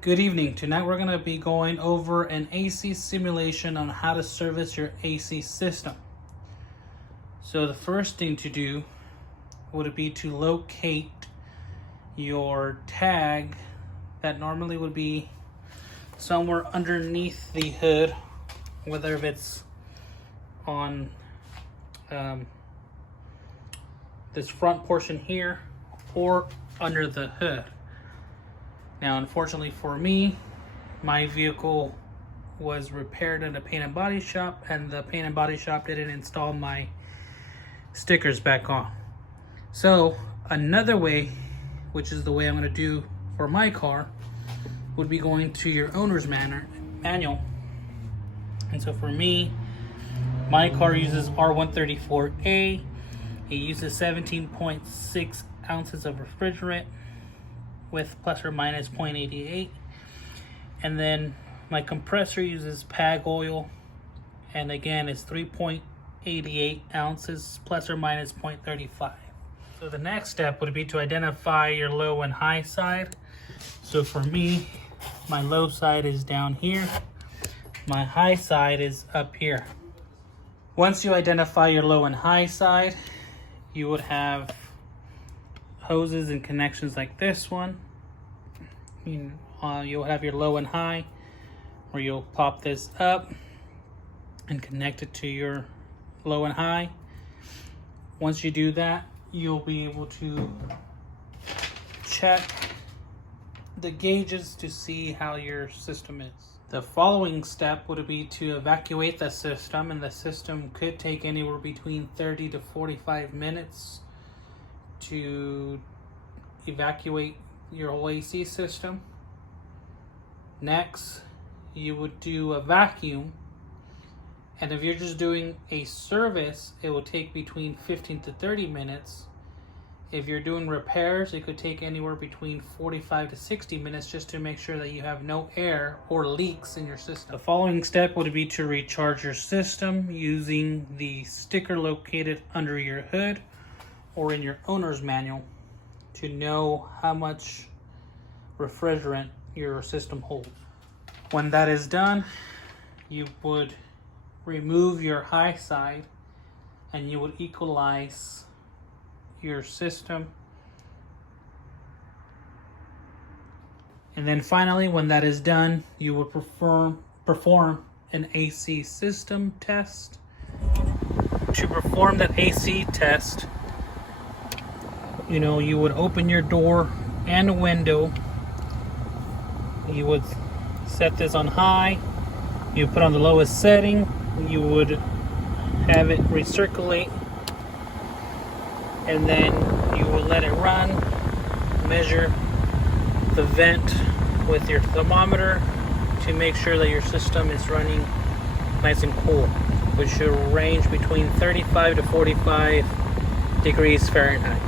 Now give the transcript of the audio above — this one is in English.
Good evening. Tonight we're going to be going over an AC simulation on how to service your AC system. So the first thing to do would be to locate your tag that normally would be somewhere underneath the hood, whether if it's on this front portion here or under the hood. Now, unfortunately for me, my vehicle was repaired at a paint and body shop, and the paint and body shop didn't install my stickers back on. So another way, which is the way I'm going to do for my car, would be going to your owner's manual. And so for me, my car uses R134A. It uses 17.6 ounces of refrigerant with plus or minus 0.88, and then my compressor uses PAG oil, and again it's 3.88 ounces plus or minus 0.35. So the next step would be to identify your low and high side. So for me, my low side is down here, my high side is up here. Once you identify your low and high side, you would have hoses and connections like this one. You'll have your low and high, where you'll pop this up and connect it to your low and high. Once you do that, you'll be able to check the gauges to see how your system is. The following step would be to evacuate the system, and the system could take anywhere between 30 to 45 minutes to evacuate your whole AC system. Next, you would do a vacuum, and if you're just doing a service, it will take between 15 to 30 minutes. If you're doing repairs, it could take anywhere between 45 to 60 minutes just to make sure that you have no air or leaks in your system. The following step would be to recharge your system using the sticker located under your hood or in your owner's manual to know how much refrigerant your system holds. When that is done, you would remove your high side and you would equalize your system. And then finally, when that is done, you would perform an AC system test. To perform that AC test, you would open your door and window. You would set this on high. You put on the lowest setting. You would have it recirculate, and then you will let it run. Measure the vent with your thermometer to make sure that your system is running nice and cool, which should range between 35 to 45 degrees Fahrenheit.